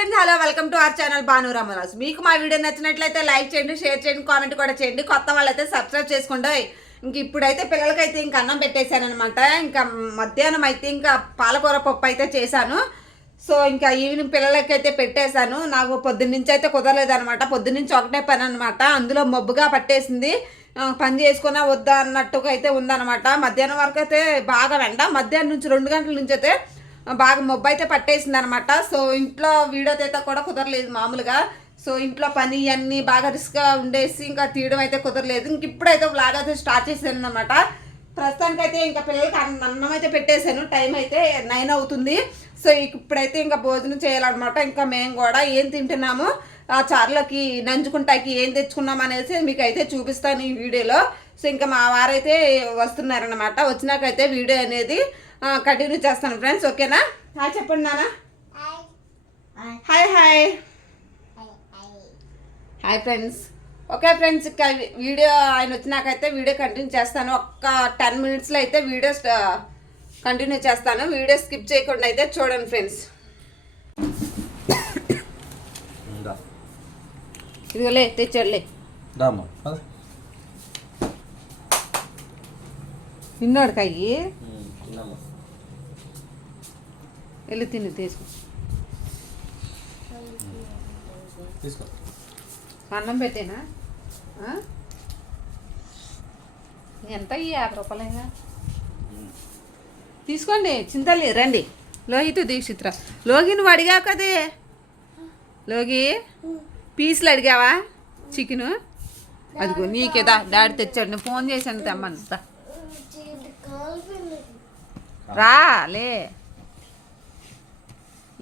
Friends, hello, welcome to our channel Bhanu Ramaraju. మీకు మా video నచ్చినట్లయితే లైక్ చేయండి, షేర్ చేయండి, కామెంట్ కూడా చేయండి. కొత్త వాళ్ళైతే సబ్స్క్రైబ్ చేసుకోండి. ఇంక ఇప్పుడైతే పిల్లలకైతే ఇంకా అన్నం పెట్టేశాను అనమాట. ఇంకా మధ్యాహ్నం అయితే ఇంకా పాలకూర పప్పు అయితే చేశాను. సో ఇంకా ఈవినింగ్ పిల్లలకైతే పెట్టేశాను. నాకు పొద్దున్నుంచి అయితే కుదరలేదనమాట. పొద్దున్నుంచి ఒకటే పని అనమాట. అందులో మబ్బుగా పట్టేసింది. పని చేసుకున్నా వద్దా అన్నట్టుగా అయితే ఉందన్నమాట. మధ్యాహ్నం వరకు అయితే బాగా వెంట, మధ్యాహ్నం నుంచి 2 గంటల నుంచి అయితే బాగా మబ్బు అయితే పట్టేసింది అనమాట. సో ఇంట్లో వీడియో అయితే కూడా కుదరలేదు మామూలుగా. సో ఇంట్లో పని అన్నీ బాగా రిస్క్గా ఉండేసి ఇంకా తీయడం అయితే కుదరలేదు. ఇంక ఇప్పుడైతే వ్లాగ్ అయితే స్టార్ట్ చేశాను అనమాట. ప్రస్తుతానికైతే ఇంకా పిల్లలకి అన్నం అయితే పెట్టేశాను. టైం అయితే 9 అవుతుంది. సో ఇప్పుడైతే ఇంకా భోజనం చేయాలన్నమాట. ఇంకా మేము కూడా ఏం తింటున్నాము, ఆ చారులోకి నంచుకుంటాకి ఏం తెచ్చుకున్నాం అనేసి మీకు అయితే చూపిస్తాను ఈ వీడియోలో. సో ఇంకా మా వారైతే వస్తున్నారనమాట. వచ్చినాకైతే వీడియో అనేది కంటిన్యూ చేస్తాను ఫ్రెండ్స్. ఓకేనా? హాయ్ చెప్పండి నాన్న. Hi hi hi friends. Okay friends, ఇంకా వీడియో ఆయన వచ్చినాకైతే వీడియో కంటిన్యూ చేస్తాను. ఒక్క 10 మినిట్స్లో అయితే వీడియో కంటిన్యూ చేస్తాను. వీడియో స్కిప్ చేయకుండా అయితే చూడండి ఫ్రెండ్స్. ఇదిగోలే తెచ్చాడులే నిన్నోడికయ్యి వెళ్ళి తిని తీసుకో. అన్నం పెట్టేనా? ఎంత 50 రూపాయలేగా తీసుకోండి. చింతలే రండి. లోహితు దీక్షిత్ర లోగి నువ్వు అడిగావు కదే. లోగి పీసులు అడిగావా చికెను? అదిగో నీకేదా డాడీ తెచ్చాడు. నేను ఫోన్ చేశాను తెమ్మని. రా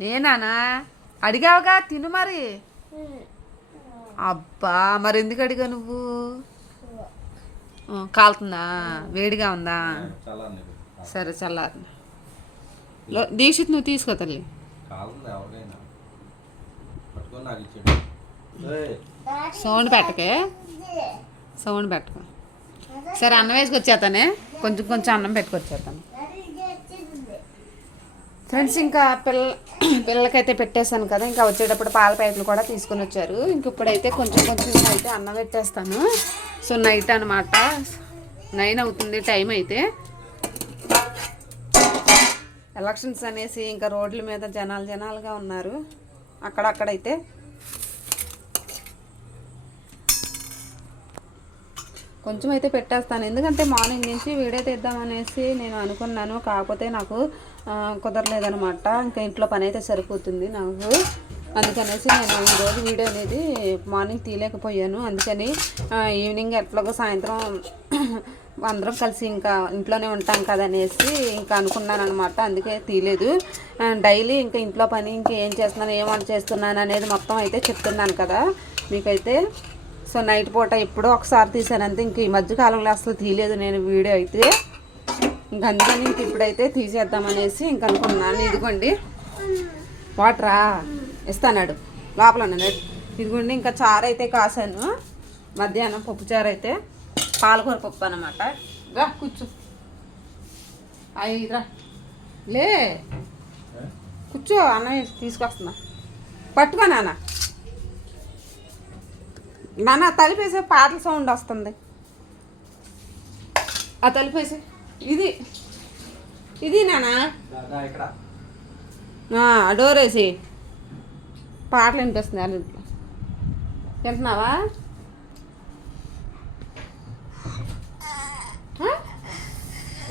లేనా అడిగావుగా తిను మరి. అబ్బా మరి ఎందుకు అడిగా నువ్వు? కాలుతుందా? వేడిగా ఉందా? సరే చల్లారు. దీక్షిత్ నువ్వు తీసుకో తల్లి. సౌండ్ పెట్టకే, సౌండ్ పెట్టుకో. సరే అన్నం వేసుకొచ్చేతానే, కొంచెం అన్నం పెట్టుకొచ్చేతాను ఫ్రెండ్స్. ఇంకా పిల్లలకైతే పెట్టేశాను కదా. ఇంకా వచ్చేటప్పుడు పాల ప్యాకెట్లు కూడా తీసుకొని వచ్చారు. ఇంక ఇప్పుడైతే కొంచెం అయితే అన్నం పెట్టేస్తాను. సో నైట్ అనమాట, 9 అవుతుంది టైం అయితే. ఎలక్షన్స్ అనేసి ఇంకా రోడ్ల మీద జనాలుగా ఉన్నారు. అక్కడైతే కొంచెం అయితే పెట్టేస్తాను. ఎందుకంటే మార్నింగ్ నుంచి వీడియో తీద్దామనేసి నేను అనుకున్నాను. కాకపోతే నాకు కుదరలేదనమాట. ఇంకా ఇంట్లో పని అయితే సరిపోతుంది నాకు. అందుకనేసి నేను ఈరోజు వీడియో అనేది మార్నింగ్ తీయలేకపోయాను. అందుకని ఈవినింగ్ ఎట్లాగో సాయంత్రం అందరం కలిసి ఇంకా ఇంట్లోనే ఉంటాం కదనేసి ఇంకా అనుకున్నాను అనమాట. అందుకే తీయలేదు. డైలీ ఇంకా ఇంట్లో పని ఇంకా ఏం చేస్తున్నాను, ఏం వంట చేస్తున్నాను అనేది మొత్తం అయితే చెప్తున్నాను కదా మీకైతే. సో నైట్ పూట ఎప్పుడో ఒకసారి తీసానంతే. ఇంక ఈ మధ్యకాలంలో అసలు తీయలేదు నేను వీడియో అయితే. ఇంక అందుకని ఇంక ఇప్పుడైతే తీసేద్దామనేసి ఇంక అనుకున్నాను. ఇదిగోండి వాటరా ఇస్తానాడు లోపల ఉన్నాడు. ఇదిగోండి ఇంకా చారు అయితే కాసాను. మధ్యాహ్నం పప్పు చారు అయితే పాలకూర పప్పు అనమాట. రా కూర్చో, రా కూర్చో, అన్నం తీసుకొస్తున్నా. పట్టుకో నాన్న తలిపేసే పాటల సౌండ్ వస్తుంది. ఆ తలిపేసే ఇది నానా డోర్ వేసి పాటలు వినిపిస్తుంది. వాళ్ళ ఇంట్లో తింటున్నావా?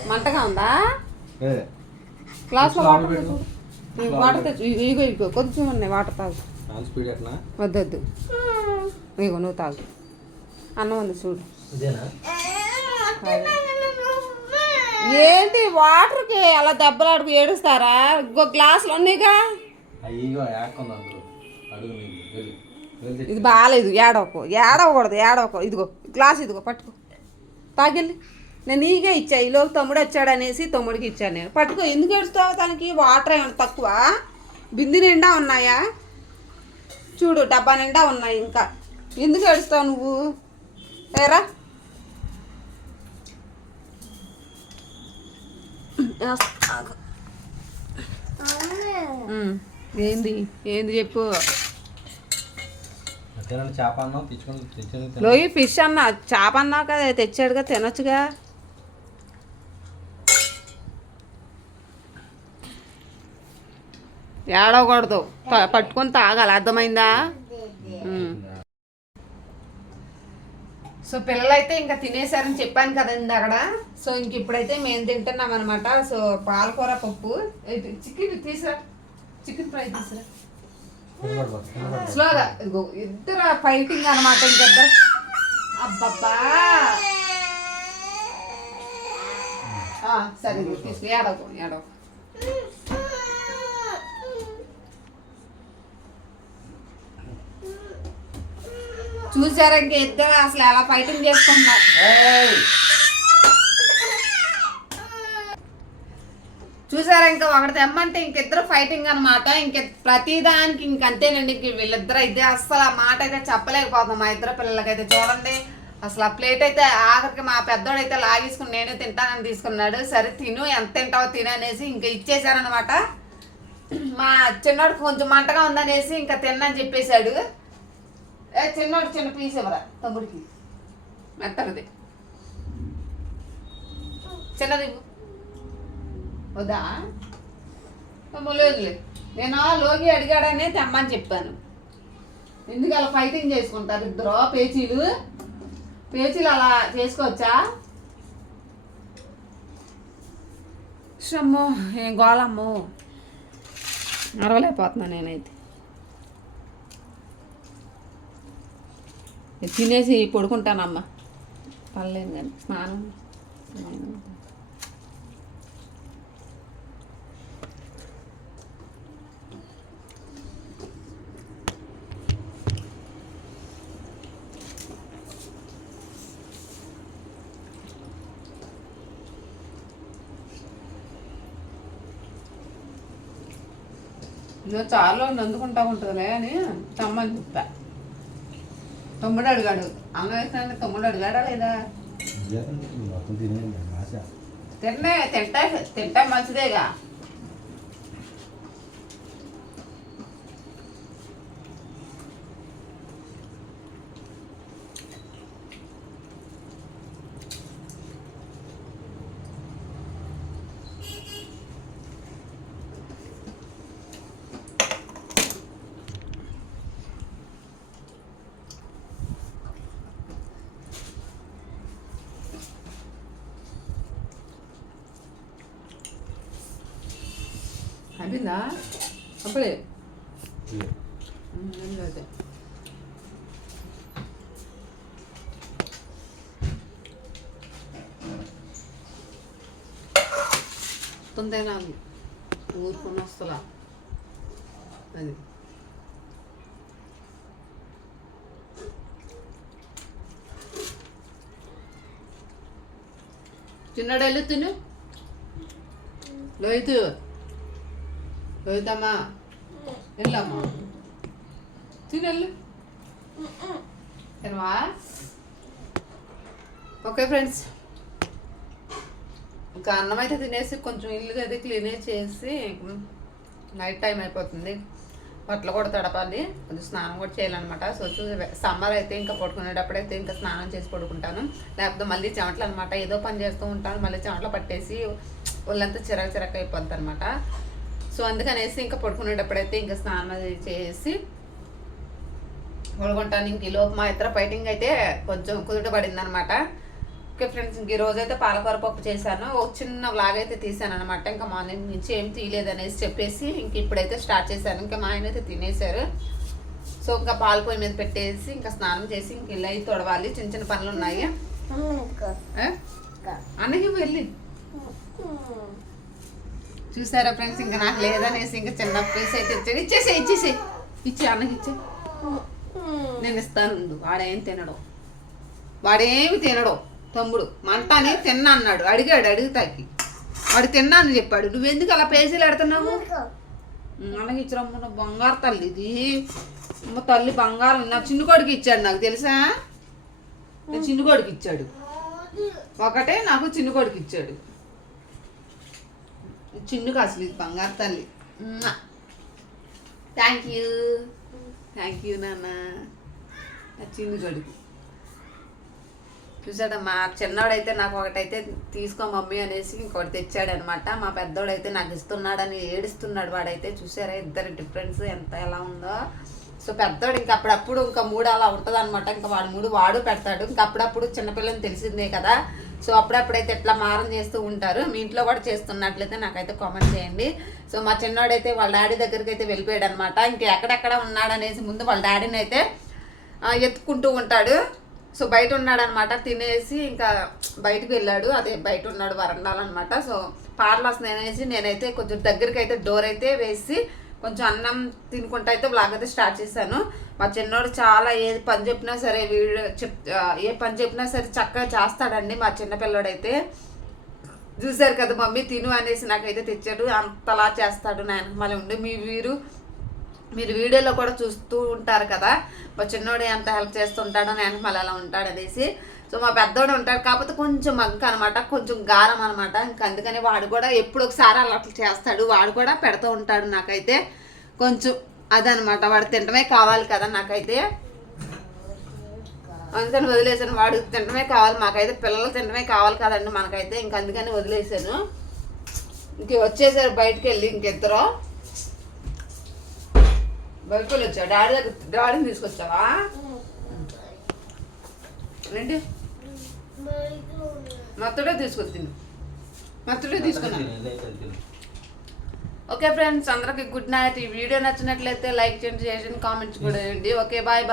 మంటగా ఉందా? గ్లాస్లో వాటర్ తెచ్చు. ఇగో కొంచెం ఉన్నాయి, వాటర్ తాగు. వద్దు ఇగో నువ్వు తాగు. అన్నం ఉంది చూడు. ఏంటి వాటర్కి అలా దెబ్బలాడుకు ఏడుస్తారా? ఇంకో గ్లాసులు ఉన్నాయిగా. ఇది బాగాలేదు. ఏడవకూడదు. ఇదిగో గ్లాస్ ఇదిగో పట్టుకో, తాగిల్లి. నేను నీకే ఇచ్చా. ఈలోకి తమ్ముడు వచ్చాడనేసి తమ్ముడికి ఇచ్చాను నేను. పట్టుకో. ఎందుకు ఏడుస్తావు? దానికి వాటర్ ఏమైనా తక్కువ? బింది నిండా ఉన్నాయా చూడు, డబ్బా నిండా ఉన్నాయి. ఇంకా ఎందుకు ఏడుస్తావు నువ్వు? ఏరా ఏంది ఏంది చెప్పు. చేప అన్నా తెచ్చుకుని లోయి ఫిష్ అన్నా చేప అన్నా కదా తెచ్చాడుగా తినొచ్చుగా. ఏడవకూడదు, పట్టుకొని తాగాలి, అర్థమైందా. సో పిల్లలైతే ఇంకా తినేసారని చెప్పాను కదండి అక్కడ. సో ఇంక ఇప్పుడైతే మేము తింటున్నాం అనమాట. సో పాలకూర పప్పు, చికెన్ తీసురా, చికెన్ ఫ్రై తీసురా స్లోగా. ఇద్దరు ఫైటింగ్ అనమాట ఇంకిద్దరు. అబ్బబ్బా సరే తీసుకు, ఏడవకు ఏడవకు. చూసారా ఇంక ఇద్దరు అసలు ఎలా ఫైటింగ్ చేసుకుంటున్నారు. చూసారా ఇంకా ఒకటి తెమ్మంటే ఇంకిద్దరు ఫైటింగ్ అనమాట. ఇంక ప్రతిదానికి ఇంకంతేనండి. ఇంక వీళ్ళిద్దరు అయితే అసలు ఆ మాట అయితే చెప్పలేకపోతాం మా ఇద్దరు పిల్లలకైతే. చూడండి అసలు ఆ ప్లేట్ అయితే ఆఖరికి మా పెద్దోడు అయితే లాగేసుకుని నేనే తింటానని తీసుకున్నాడు. సరే తిను, ఎంత తింటావో తిను అనేసి ఇంకా ఇచ్చేసారనమాట. మా చిన్నోడు కొంచెం మంటగా ఉందనేసి ఇంకా తిన్నని చెప్పేశాడు. చిన్నోడు చిన్న పీస్ ఇవ్వరా తమ్ముడికి, మెత్తది చిన్నది వద్దా. లేదులే, నేను లోగి అడిగాడనే తెమ్మని చెప్పాను. ఎందుకు అలా ఫైటింగ్ చేసుకుంటారు ఇద్దరు పేచీలు అలా చేసుకోవచ్చా. అమ్మో ఏం గోళమ్మో, అరవలేకపోతున్నా నేనైతే. తినేసి పడుకుంటానమ్మా, పర్లేదు కానీ స్నానం. నువ్వు చాలా నందుకుంటా ఉంటుందిలే అని తమ్మని చెప్పా. తమ్ముడు అడిగాడు, అమ్మ వేసిన తమ్ముడు అడిగాడా లేదా. తింటా మంచిదేగా. అయిపోయిందా అప్పుడే. తొందరగా ఊరుకుని వస్తలా అది. చిన్నడు వెళ్ళు తిను. లోహితు లోహితమ్మా వెళ్ళమ్మా తినెళ్ళు తినవా. ఓకే ఫ్రెండ్స్, ఇంకా అన్నం అయితే తినేసి కొంచెం ఇల్లు అది క్లీన్ చేసి నైట్ టైం అయిపోతుంది. బట్టలు కూడా తడపాలి, కొంచెం స్నానం కూడా చేయాలన్నమాట. సో సమ్మర్ అయితే ఇంకా పడుకునేటప్పుడైతే ఇంకా స్నానం చేసి పడుకుంటాను. లేకపోతే మళ్ళీ చెమటలు అనమాట. ఏదో పని చేస్తూ ఉంటాను, మళ్ళీ చెమటలు పట్టేసి ఒళ్ళంతా చిరక అయిపోద్ది అనమాట. సో అందుకనేసి ఇంకా పడుకునేటప్పుడైతే ఇంకా స్నానం అది చేసి పడుకుంటాను. ఇంక ఈ లోపు మా ఇద్దరు ఫైటింగ్ అయితే కొంచెం కుదుటపడింది అనమాట. ఓకే ఫ్రెండ్స్, ఇంక ఈరోజు అయితే పాలకూర పప్పు చేశాను. ఒక చిన్న వ్లాగ్ అయితే తీసాను అనమాట. ఇంకా మార్నింగ్ నుంచి ఏం తీయలేదు అనేసి చెప్పేసి ఇంక ఇప్పుడైతే స్టార్ట్ చేశాను. ఇంకా మా ఆయన అయితే తినేశారు. సో ఇంకా పాలు పొయ్యి మీద పెట్టేసి ఇంకా స్నానం చేసి ఇంక ఇల్లు అయితే తొడవాలి. చిన్న చిన్న పనులు ఉన్నాయి. అన్నకి వెళ్ళి చూసారా ఫ్రెండ్స్, ఇంకా నాకు లేదనేసి ఇంకా చిన్న పీస్ అయితే ఇచ్చాడు. ఇచ్చే అన్నకి ఇచ్చే, నేను ఇస్తాను. వాడేం తినడు, వాడేమి తినడు. తమ్ముడు మంట అని తిన్నా అన్నాడు. అడుగుతాకి వాడు తిన్నాను చెప్పాడు. నువ్వెందుకు అలా పేజీలు ఎడుతున్నావు. అన్నకి ఇచ్చిరమ్మ బంగారు తల్లి, ఇది అమ్మ తల్లి బంగారం. నా చిన్నకోడికి ఇచ్చాడు, నాకు తెలుసా. చిన్నకోడికి ఇచ్చాడు ఒకటే, నాకు చిన్నకోడికి ఇచ్చాడు. చిన్నుకు అసలు ఇది బంగారు తల్లి. థ్యాంక్ యూ నాన్న నచ్చింది కొడుకు చూసాడా మా చిన్నోడైతే నాకు ఒకటైతే తీసుకో మమ్మీ అనేసి ఇంకోటి తెచ్చాడనమాట మా పెద్దోడైతే నాకు ఇస్తున్నాడని ఏడుస్తున్నాడు వాడైతే చూసారా ఇద్దరు డిఫరెన్స్ ఎంత ఎలా ఉందో సో పెద్దోడు ఇంకా అప్పుడప్పుడు ఇంకా మూడు అలా ఉంటుంది అనమాట ఇంకా వాడు మూడు వాడు పెడతాడు ఇంకా అప్పుడప్పుడు చిన్నపిల్లలు తెలిసిందే కదా సో అప్పుడప్పుడైతే ఎట్లా మారం చేస్తూ ఉంటారు మీ ఇంట్లో కూడా చేస్తున్నట్లయితే నాకైతే కామెంట్ చేయండి సో మా చిన్నోడైతే వాళ్ళ డాడీ దగ్గరికి అయితే వెళ్ళిపోయాడు అనమాట ఇంకా ఎక్కడెక్కడ ఉన్నాడనేసి ముందు వాళ్ళ డాడీని అయితే ఎత్తుకుంటూ ఉంటాడు సో బయట ఉన్నాడనమాట తినేసి ఇంకా బయటకు వెళ్ళాడు అదే బయట ఉన్నాడు వరండాలు అనమాట సో పాటలు వస్తున్నాయి అనేసి నేనైతే కొంచెం దగ్గరికి అయితే డోర్ అయితే వేసి కొంచెం అన్నం తినుకుంటూ అయితే బ్లాగ్ అయితే స్టార్ట్ చేశాను మా చిన్నోడు చాలా ఏ పని చెప్పినా సరే ఏ పని చెప్పినా సరే చక్కగా చేస్తాడండి మా చిన్నపిల్లడైతే చూశారు కదా మమ్మీ తిను అనేసి నాకైతే తెచ్చాడు అంతలా చేస్తాడు నాయన మళ్ళీ ఉండి మీరు వీడియోలో కూడా చూస్తూ ఉంటారు కదా మా చిన్నోడు ఎంత హెల్ప్ చేస్తుంటాడో నేను మళ్ళీ అలా ఉంటాడు అనేసి సో మా పెద్దోడు ఉంటాడు కాకపోతే కొంచెం మంక అనమాట కొంచెం గారం అనమాట ఇంకా అందుకని వాడు కూడా ఎప్పుడు ఒకసారి అలా చేస్తాడు వాడు కూడా పెడుతూ ఉంటాడు నాకైతే కొంచెం అదనమాట వాడు తినడమే కావాలి కదా నాకైతే అందుకని వదిలేసాను వాడు తినడమే కావాలి మాకైతే పిల్లలు తినడమే కావాలి కదండి మనకైతే ఇంక అందుకని వదిలేసాను ఇంక వచ్చేసారు బయటకు వెళ్ళి ఇంకిద్దరు బయటకు వెళ్ళి వచ్చావు డాడీని తీసుకొచ్చావా ఏంటి మత్తుడే తీసుకొచ్చింది మత్తుడే తీసుకున్నాను ఓకే ఫ్రెండ్స్ అందరికి గుడ్ నైట్ ఈ వీడియో నచ్చినట్లయితే లైక్ చేయండి షేర్ చేయండి కామెంట్స్ కూడా చేయండి ఓకే బాయ్